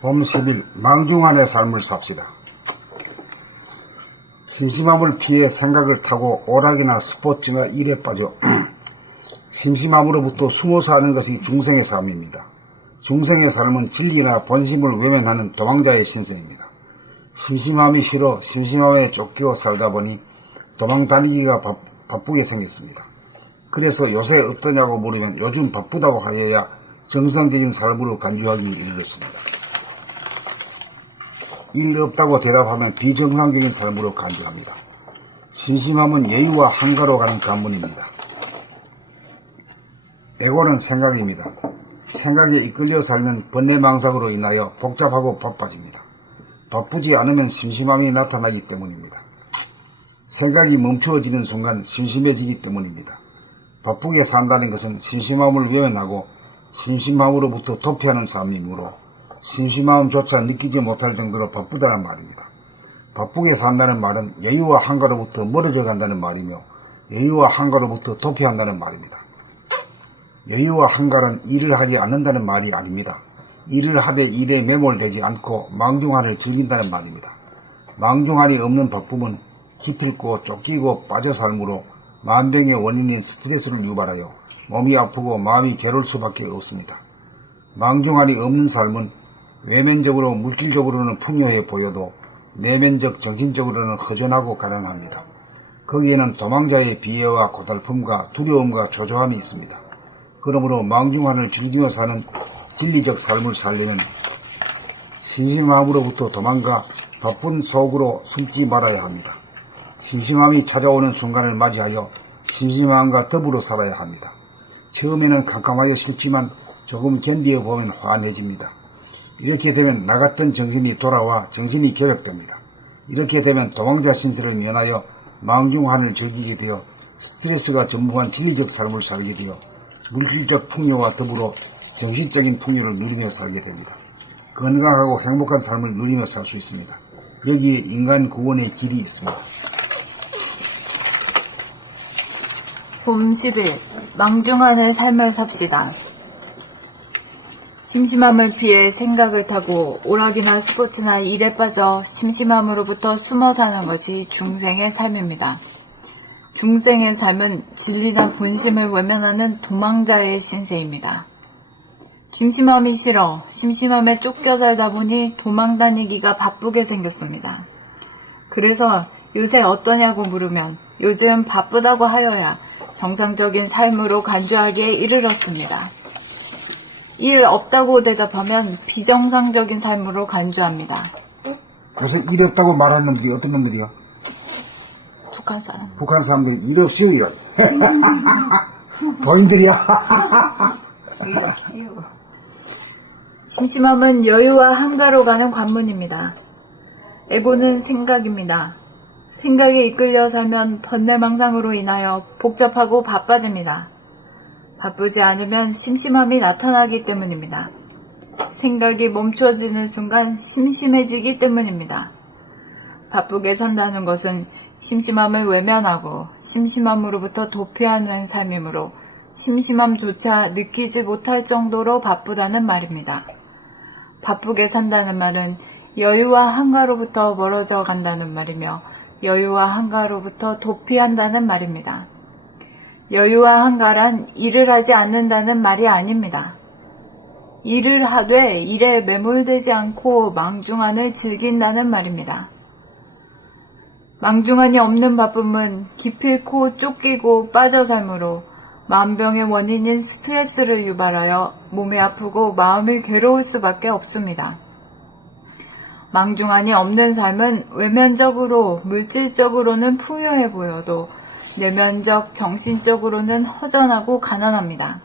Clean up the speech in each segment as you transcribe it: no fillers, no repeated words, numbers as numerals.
봄 10일 망중한의 삶을 삽시다. 심심함을 피해 생각을 타고 오락이나 스포츠나 일에 빠져 심심함으로부터 숨어 사는 것이 중생의 삶입니다. 중생의 삶은 진리나 본심을 외면하는 도망자의 신세입니다. 심심함이 싫어 심심함에 쫓기고 살다 보니 도망 다니기가 바쁘게 생겼습니다. 그래서 요새 어떠냐고 물으면 요즘 바쁘다고 하여야 정상적인 삶으로 간주하기 이르렀습니다. 일 없다고 대답하면 비정상적인 삶으로 간주합니다. 심심함은 여유와 한가로 가는 관문입니다. 에고는 생각입니다. 생각에 이끌려 살면 번뇌망상으로 인하여 복잡하고 바빠집니다. 바쁘지 않으면 심심함이 나타나기 때문입니다. 생각이 멈추어지는 순간 심심해지기 때문입니다. 바쁘게 산다는 것은 심심함을 외면하고 심심함으로부터 도피하는 삶이므로 심심함조차 느끼지 못할 정도로 바쁘다는 말입니다. 바쁘게 산다는 말은 여유와 한가로부터 멀어져 간다는 말이며 여유와 한가로부터 도피한다는 말입니다. 여유와 한가는 일을 하지 않는다는 말이 아닙니다. 일을 하되 일에 매몰되지 않고 망중한을 즐긴다는 말입니다. 망중한이 없는 바쁨은 기필코 쫓기고 빠져 삶으로 만병의 원인인 스트레스를 유발하여 몸이 아프고 마음이 괴로울 수밖에 없습니다. 망중한이 없는 삶은 외면적으로 물질적으로는 풍요해 보여도 내면적 정신적으로는 허전하고 가난합니다. 거기에는 도망자의 비애와 고달픔과 두려움과 초조함이 있습니다. 그러므로 망중한을 즐기며 사는 진리적 삶을 살려면 심심함으로부터 도망가 바쁜 속으로 숨지 말아야 합니다. 심심함이 찾아오는 순간을 맞이하여 심심함과 더불어 살아야 합니다. 처음에는 캄캄하여 싫지만 조금 견디어 보면 환해집니다. 이렇게 되면 나갔던 정신이 돌아와 정신이 개혁됩니다. 이렇게 되면 도망자 신세를 면하여 망중한을 즐기게 되어 스트레스가 전무한 진리적 삶을 살게 되어 물질적 풍요와 더불어 정신적인 풍요를 누리며 살게 됩니다. 건강하고 행복한 삶을 누리며 살 수 있습니다. 여기에 인간 구원의 길이 있습니다. 봄 10일 망중한의 삶을 삽시다. 심심함을 피해 생각을 타고 오락이나 스포츠나 일에 빠져 심심함으로부터 숨어 사는 것이 중생의 삶입니다. 중생의 삶은 진리나 본심을 외면하는 도망자의 신세입니다. 심심함이 싫어 심심함에 쫓겨 살다 보니 도망다니기가 바쁘게 생겼습니다. 그래서 요새 어떠냐고 물으면 요즘 바쁘다고 하여야 정상적인 삶으로 간주하기에 이르렀습니다. 일 없다고 대답하면 비정상적인 삶으로 간주합니다. 요새 일 없다고 말하는 놈들이 어떤 놈들이야? 북한 사람. 북한 사람들이 일 없이요, 이런. 도인들이야. 일 없이요. 심심함은 여유와 한가로 가는 관문입니다. 에고는 생각입니다. 생각에 이끌려 살면 번뇌망상으로 인하여 복잡하고 바빠집니다. 바쁘지 않으면 심심함이 나타나기 때문입니다. 생각이 멈추어지는 순간 심심해지기 때문입니다. 바쁘게 산다는 것은 심심함을 외면하고 심심함으로부터 도피하는 삶이므로 심심함조차 느끼지 못할 정도로 바쁘다는 말입니다. 바쁘게 산다는 말은 여유와 한가로부터 멀어져 간다는 말이며 여유와 한가로부터 도피한다는 말입니다. 여유와 한가란 일을 하지 않는다는 말이 아닙니다. 일을 하되 일에 매몰되지 않고 망중한을 즐긴다는 말입니다. 망중한이 없는 바쁨은 기필코 쫓기고 빠져 삶으로 만병의 원인인 스트레스를 유발하여 몸이 아프고 마음이 괴로울 수밖에 없습니다. 망중한이 없는 삶은 외면적으로 물질적으로는 풍요해 보여도 내면적 정신적으로는 허전하고 가난합니다.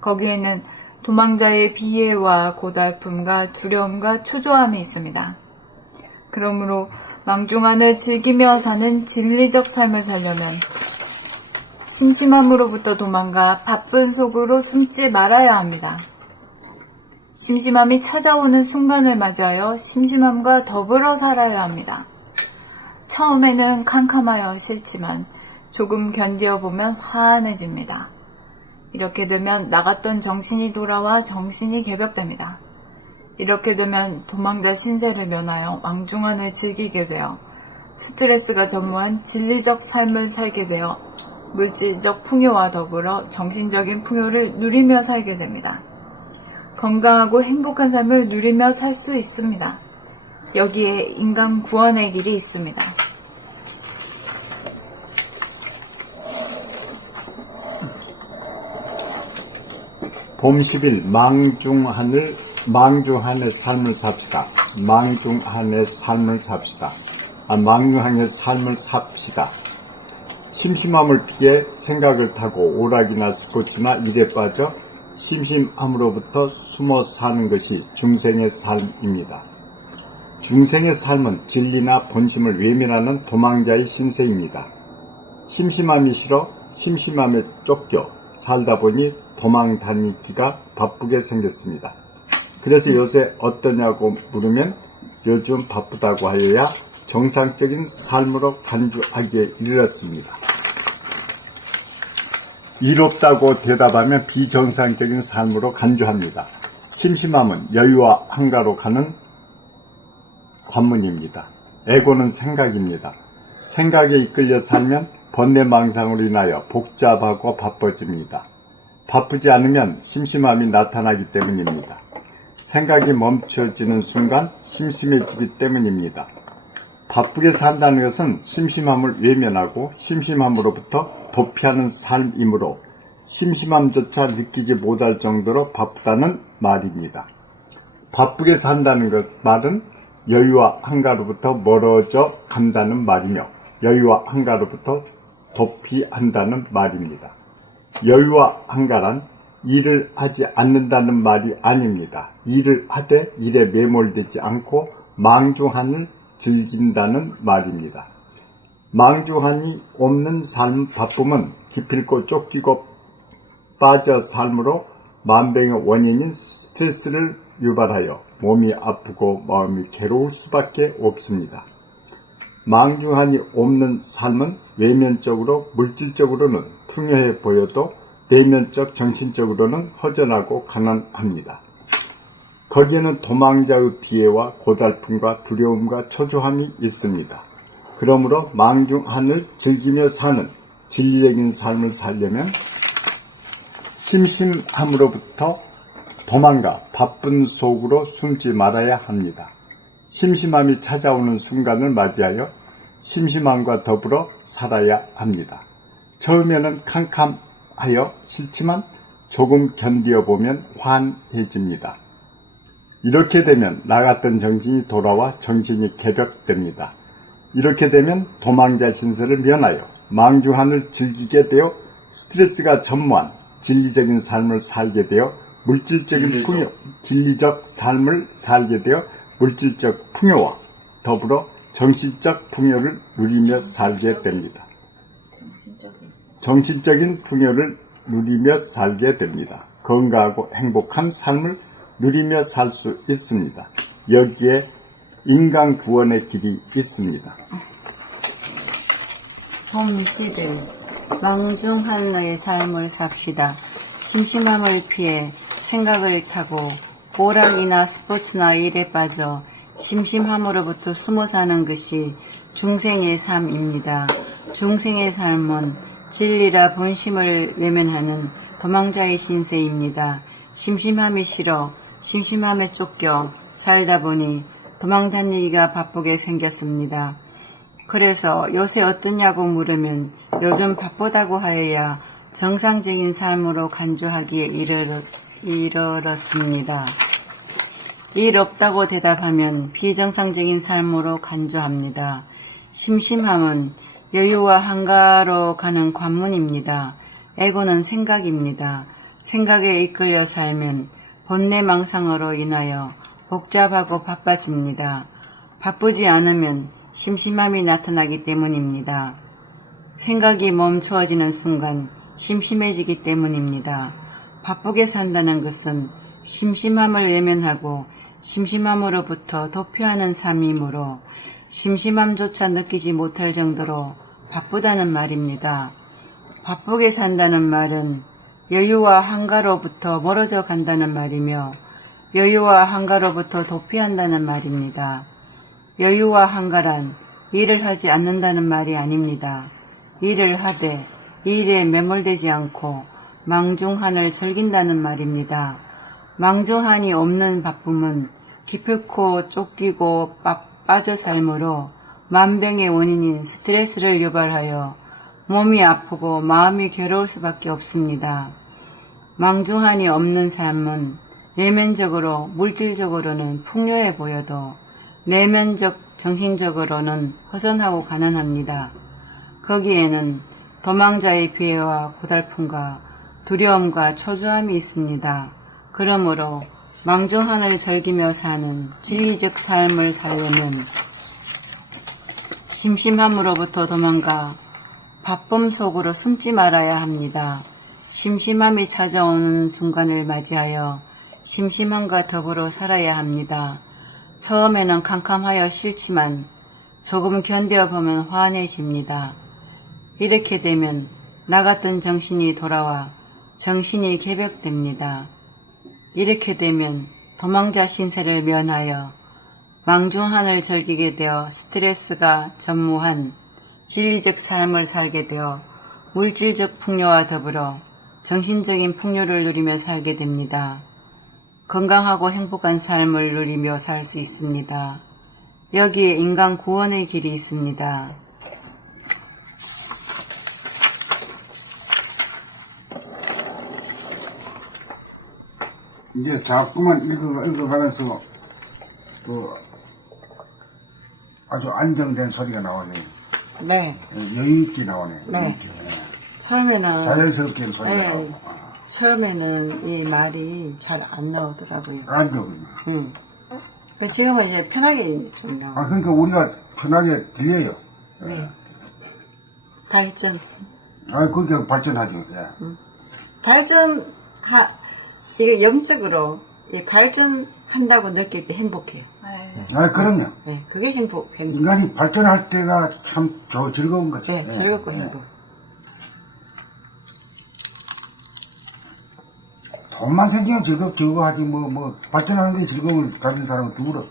거기에는 도망자의 비애와 고달픔과 두려움과 초조함이 있습니다. 그러므로 망중한을 즐기며 사는 진리적 삶을 살려면 심심함으로부터 도망가 바쁜 속으로 숨지 말아야 합니다. 심심함이 찾아오는 순간을 맞이하여 심심함과 더불어 살아야 합니다. 처음에는 캄캄하여 싫지만 조금 견디어보면 환해집니다. 이렇게 되면 나갔던 정신이 돌아와 정신이 개벽됩니다. 이렇게 되면 도망자 신세를 면하여 왕중한을 즐기게 되어 스트레스가 전무한 진리적 삶을 살게 되어 물질적 풍요와 더불어 정신적인 풍요를 누리며 살게 됩니다. 건강하고 행복한 삶을 누리며 살 수 있습니다. 여기에 인간 구원의 길이 있습니다. 봄 10일 망중한의 삶을 삽시다. 망중한의 삶을 삽시다. 망중한의 삶을 삽시다. 심심함을 피해 생각을 타고 오락이나 스포츠나 일에 빠져 심심함으로부터 숨어 사는 것이 중생의 삶입니다. 중생의 삶은 진리나 본심을 외면하는 도망자의 신세입니다. 심심함이 싫어 심심함에 쫓겨 살다 보니 도망 다니기가 바쁘게 생겼습니다. 그래서 요새 어떠냐고 물으면 요즘 바쁘다고 하여야 정상적인 삶으로 간주하기에 이르렀습니다. 일 없다고 대답하면 비정상적인 삶으로 간주합니다. 심심함은 여유와 한가로 가는 관문입니다. 에고는 생각입니다. 생각에 이끌려 살면 번뇌망상으로 인하여 복잡하고 바빠집니다. 바쁘지 않으면 심심함이 나타나기 때문입니다. 생각이 멈춰지는 순간 심심해지기 때문입니다. 바쁘게 산다는 것은 심심함을 외면하고 심심함으로부터 도피하는 삶이므로 심심함조차 느끼지 못할 정도로 바쁘다는 말입니다. 바쁘게 산다는 말은 여유와 한가로부터 멀어져 간다는 말이며 여유와 한가로부터 도피한다는 말입니다. 여유와 한가란 일을 하지 않는다는 말이 아닙니다. 일을 하되 일에 매몰되지 않고 망중한을 즐긴다는 말입니다. 망중한이 없는 삶 바쁨은 기필코 쫓기고 빠져 삶으로 만병의 원인인 스트레스를 유발하여 몸이 아프고 마음이 괴로울 수밖에 없습니다. 망중한이 없는 삶은 외면적으로 물질적으로는 풍요해 보여도 내면적 정신적으로는 허전하고 가난합니다. 거기에는 도망자의 비애와 고달픔과 두려움과 초조함이 있습니다. 그러므로 망중한을 즐기며 사는 진리적인 삶을 살려면 심심함으로부터 도망가 바쁜 속으로 숨지 말아야 합니다. 심심함이 찾아오는 순간을 맞이하여 심심함과 더불어 살아야 합니다. 처음에는 캄캄하여 싫지만 조금 견디어보면 환해집니다. 이렇게 되면 나갔던 정신이 돌아와 정신이 개벽됩니다. 이렇게 되면 도망자 신세를 면하여 망중한을 즐기게 되어 스트레스가 전무한 진리적인 삶을 살게 되어 진리적 삶을 살게 되어 물질적 풍요와 더불어 정신적 풍요를 누리며 살게 됩니다. 정신적인 풍요를 누리며 살게 됩니다. 건강하고 행복한 삶을 누리며 살 수 있습니다. 여기에 인간 구원의 길이 있습니다. 봄 10일 망중한의 삶을 삽시다. 심심함을 피해 생각을 타고 오락이나 스포츠나 일에 빠져 심심함으로부터 숨어 사는 것이 중생의 삶입니다. 중생의 삶은 진리라 본심을 외면하는 도망자의 신세입니다. 심심함이 싫어 심심함에 쫓겨 살다 보니 도망 다니기가 바쁘게 생겼습니다. 그래서 요새 어떠냐고 물으면 요즘 바쁘다고 하여야 정상적인 삶으로 간주하기에 이르렀습니다. 일 없다고 대답하면 비정상적인 삶으로 간주합니다. 심심함은 여유와 한가로 가는 관문입니다. 에고는 생각입니다. 생각에 이끌려 살면 번뇌망상으로 인하여 복잡하고 바빠집니다. 바쁘지 않으면 심심함이 나타나기 때문입니다. 생각이 멈추어지는 순간 심심해지기 때문입니다. 바쁘게 산다는 것은 심심함을 외면하고 심심함으로부터 도피하는 삶이므로 심심함조차 느끼지 못할 정도로 바쁘다는 말입니다. 바쁘게 산다는 말은 여유와 한가로부터 멀어져 간다는 말이며 여유와 한가로부터 도피한다는 말입니다. 여유와 한가란 일을 하지 않는다는 말이 아닙니다. 일을 하되 일에 매몰되지 않고 망중한을 즐긴다는 말입니다. 망중한이 없는 바쁨은 기필코 쫓기고 빠져 삶으로 만병의 원인인 스트레스를 유발하여 몸이 아프고 마음이 괴로울 수밖에 없습니다. 망중한이 없는 삶은 외면적으로 물질적으로는 풍요해 보여도 내면적 정신적으로는 허전하고 가난합니다. 거기에는 도망자의 비애와 고달픔과 두려움과 초조함이 있습니다. 그러므로 망중한을 즐기며 사는 진리적 삶을 살려면 심심함으로부터 도망가 바쁨 속으로 숨지 말아야 합니다. 심심함이 찾아오는 순간을 맞이하여 심심함과 더불어 살아야 합니다. 처음에는 캄캄하여 싫지만 조금 견뎌보면 환해집니다. 이렇게 되면 나 같은 정신이 돌아와 정신이 개벽됩니다. 이렇게 되면 도망자 신세를 면하여 망중한을 즐기게 되어 스트레스가 전무한 진리적 삶을 살게 되어 물질적 풍요와 더불어 정신적인 풍요를 누리며 살게 됩니다. 건강하고 행복한 삶을 누리며 살 수 있습니다. 여기에 인간 구원의 길이 있습니다. 이제 자꾸만 읽어가면서 그 아주 안정된 소리가 나오네. 네. 여유 있게 나오네. 네. 처음에는 자연스럽게 소리가 네. 나오고. 처음에는 이 말이 잘 안 나오더라고요. 안 나오네. 지금은 이제 편하게 좀 나와요. 아, 그러니까 우리가 편하게 들려요. 네. 발전. 아, 그러니까 발전하죠. 예. 이게 영적으로 발전한다고 느낄 때 행복해요. 네. 아, 그럼요. 네, 그게 행복. 인간이 발전할 때가 참 즐거운 거죠. 네, 예. 즐겁고 예. 행복. 돈만 생기면 즐거워하지, 발전하는 데 즐거움을 가진 사람은 드물어.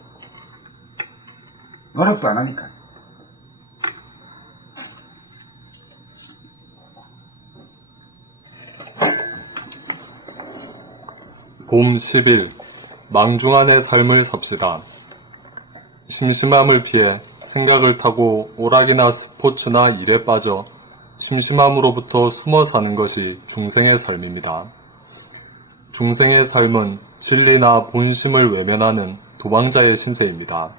노력도 안 하니까. 봄 10일 망중한의 삶을 삽시다. 심심함을 피해 생각을 타고 오락이나 스포츠나 일에 빠져 심심함으로부터 숨어 사는 것이 중생의 삶입니다. 중생의 삶은 진리나 본심을 외면하는 도망자의 신세입니다.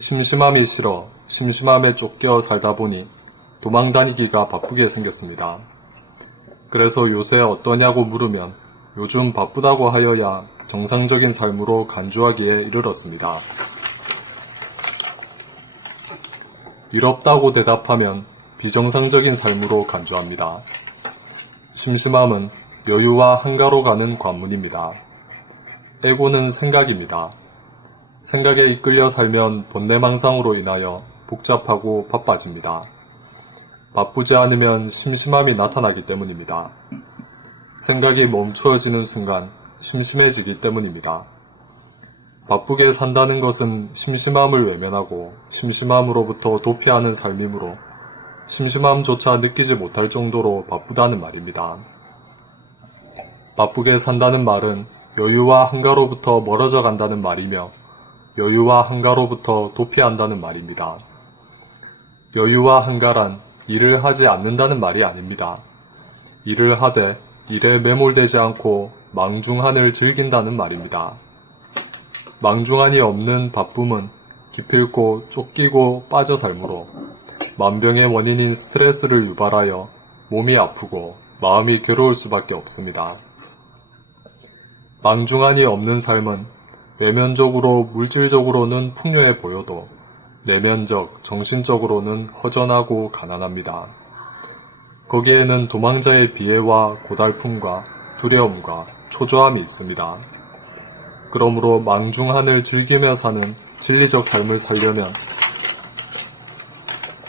심심함이 싫어 심심함에 쫓겨 살다 보니 도망다니기가 바쁘게 생겼습니다. 그래서 요새 어떠냐고 물으면 요즘 바쁘다고 하여야 정상적인 삶으로 간주하기에 이르렀습니다. 이롭다고 대답하면 비정상적인 삶으로 간주합니다. 심심함은 여유와 한가로 가는 관문입니다. 에고는 생각입니다. 생각에 이끌려 살면 번뇌망상으로 인하여 복잡하고 바빠집니다. 바쁘지 않으면 심심함이 나타나기 때문입니다. 생각이 멈추어지는 순간 심심해지기 때문입니다. 바쁘게 산다는 것은 심심함을 외면하고 심심함으로부터 도피하는 삶이므로 심심함조차 느끼지 못할 정도로 바쁘다는 말입니다. 바쁘게 산다는 말은 여유와 한가로부터 멀어져 간다는 말이며 여유와 한가로부터 도피한다는 말입니다. 여유와 한가란 일을 하지 않는다는 말이 아닙니다. 일을 하되 일에 매몰되지 않고 망중한을 즐긴다는 말입니다. 망중한이 없는 바쁨은 기필코 쫓기고 빠져 삶으로 만병의 원인인 스트레스를 유발하여 몸이 아프고 마음이 괴로울 수밖에 없습니다. 망중한이 없는 삶은 외면적으로 물질적으로는 풍요해 보여도 내면적, 정신적으로는 허전하고 가난합니다. 거기에는 도망자의 비애와 고달픔과 두려움과 초조함이 있습니다. 그러므로 망중한을 즐기며 사는 진리적 삶을 살려면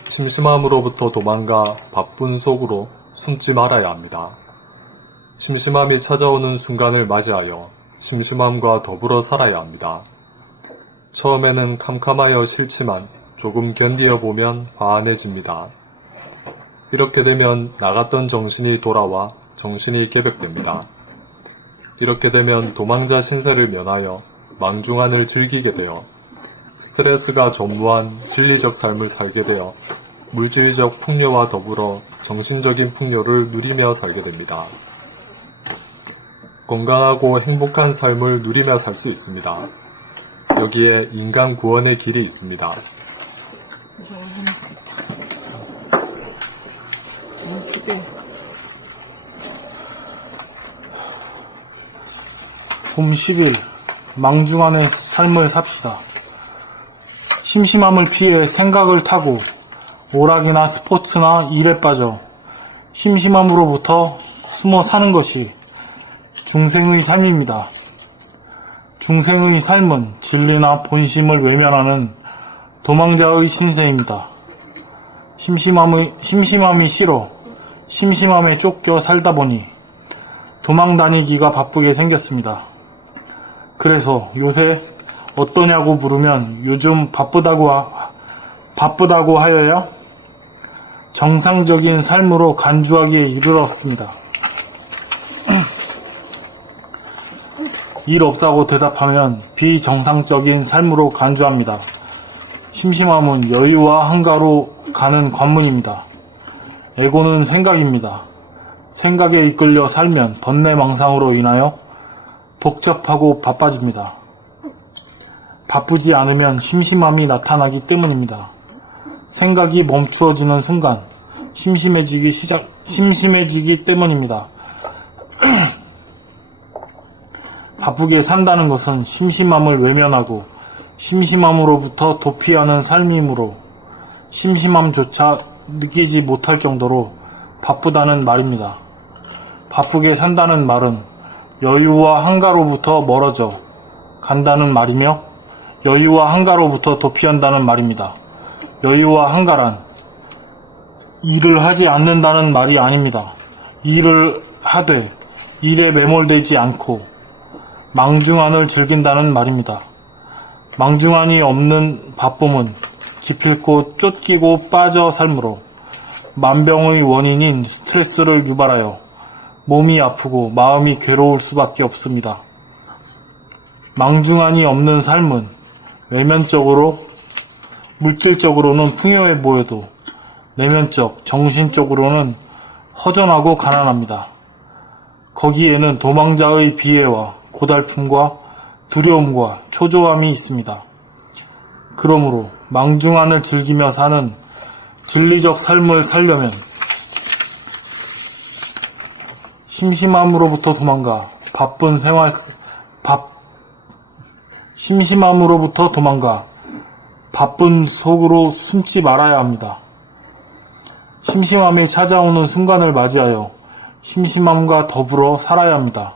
심심함으로부터 도망가 바쁜 속으로 숨지 말아야 합니다. 심심함이 찾아오는 순간을 맞이하여 심심함과 더불어 살아야 합니다. 처음에는 캄캄하여 싫지만 조금 견디어 보면 화안해집니다. 이렇게 되면 나갔던 정신이 돌아와 정신이 개벽됩니다. 이렇게 되면 도망자 신세를 면하여 망중한을 즐기게 되어 스트레스가 전무한 진리적 삶을 살게 되어 물질적 풍요와 더불어 정신적인 풍요를 누리며 살게 됩니다. 건강하고 행복한 삶을 누리며 살 수 있습니다. 여기에 인간 구원의 길이 있습니다. 봄 10일 망중한의 삶을 삽시다. 심심함을 피해 생각을 타고 오락이나 스포츠나 일에 빠져 심심함으로부터 숨어 사는 것이 중생의 삶입니다. 중생의 삶은 진리나 본심을 외면하는 도망자의 신세입니다. 심심함이 싫어 심심함에 쫓겨 살다 보니 도망 다니기가 바쁘게 생겼습니다. 그래서 요새 어떠냐고 물으면 요즘 바쁘다고 하여야 정상적인 삶으로 간주하기에 이르렀습니다. 일 없다고 대답하면 비정상적인 삶으로 간주합니다. 심심함은 여유와 한가로 가는 관문입니다. 에고는 생각입니다. 생각에 이끌려 살면 번뇌망상으로 인하여 복잡하고 바빠집니다. 바쁘지 않으면 심심함이 나타나기 때문입니다. 생각이 멈추어지는 순간 심심해지기 때문입니다. 바쁘게 산다는 것은 심심함을 외면하고 심심함으로부터 도피하는 삶이므로 심심함조차 느끼지 못할 정도로 바쁘다는 말입니다. 바쁘게 산다는 말은 여유와 한가로부터 멀어져 간다는 말이며 여유와 한가로부터 도피한다는 말입니다. 여유와 한가란 일을 하지 않는다는 말이 아닙니다. 일을 하되 일에 매몰되지 않고 망중한을 즐긴다는 말입니다. 망중한이 없는 바쁨은 기필코 쫓기고 빠져 삶으로 만병의 원인인 스트레스를 유발하여 몸이 아프고 마음이 괴로울 수밖에 없습니다. 망중한이 없는 삶은 외면적으로 물질적으로는 풍요해 보여도 내면적, 정신적으로는 허전하고 가난합니다. 거기에는 도망자의 비애와 고달픔과 두려움과 초조함이 있습니다. 그러므로 망중한을 즐기며 사는 진리적 삶을 살려면 심심함으로부터 도망가 바쁜 속으로 숨지 말아야 합니다. 심심함이 찾아오는 순간을 맞이하여 심심함과 더불어 살아야 합니다.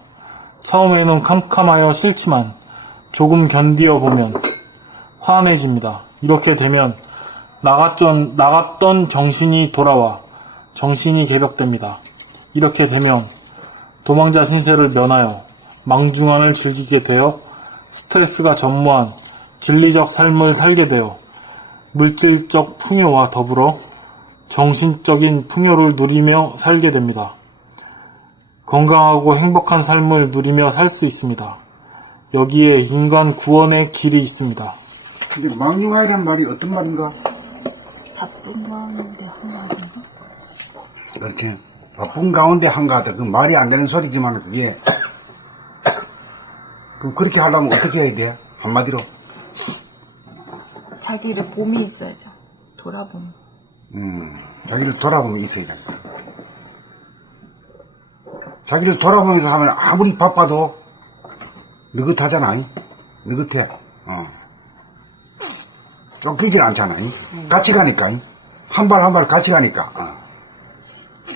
처음에는 캄캄하여 싫지만 조금 견디어 보면 화안해집니다. 이렇게 되면 나갔던 정신이 돌아와 정신이 개벽됩니다. 이렇게 되면 도망자 신세를 면하여 망중한을 즐기게 되어 스트레스가 전무한 진리적 삶을 살게 되어 물질적 풍요와 더불어 정신적인 풍요를 누리며 살게 됩니다. 건강하고 행복한 삶을 누리며 살 수 있습니다. 여기에 인간 구원의 길이 있습니다. 근데 망중한이란 말이 어떤 말인가? 바쁜 가운데 한가하다. 그렇지. 바쁜 가운데 한가하다. 그 말이 안 되는 소리지만 그게 그럼 그렇게 하려면 어떻게 해야 돼? 한마디로. 자기를 봄이 있어야죠. 돌아봄. 자기를 돌아보면 있어야 됩니다. 자기를 돌아보면서 하면 아무리 바빠도 느긋하잖아. 느긋해. 쫓기질 않잖아. 같이 가니까. 한 발 한 발 같이 가니까.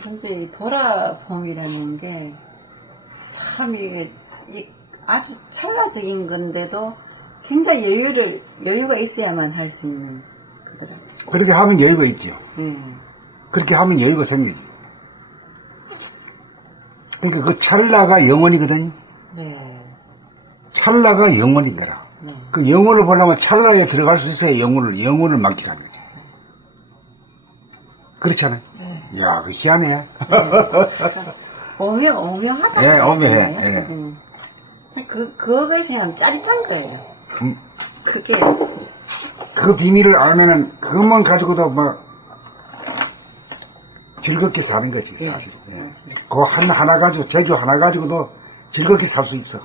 근데 이 돌아봄이라는 게 참 이게 아주 찰나적인 건데도 굉장히 여유가 있어야만 할 수 있는 거더라고요. 그렇게 하면 여유가 있지요. 그렇게 하면 여유가 생기지. 그러니까 그 찰나가 영원이거든. 네. 찰나가 영원인 거라. 그 영혼을 보려면 찰나에 들어갈 수 있어야 영혼을 만끽하는 거죠. 그렇잖아요. 이야, 그 희한해. 오묘하다. 예, 오묘해. 예. 그걸 생각하면 짜릿한 거예요. 그게, 그 비밀을 알면은 그것만 가지고도 막 즐겁게 사는 거지, 사실. 예. 그 하나 가지고, 제주 하나 가지고도 즐겁게 살 수 있어.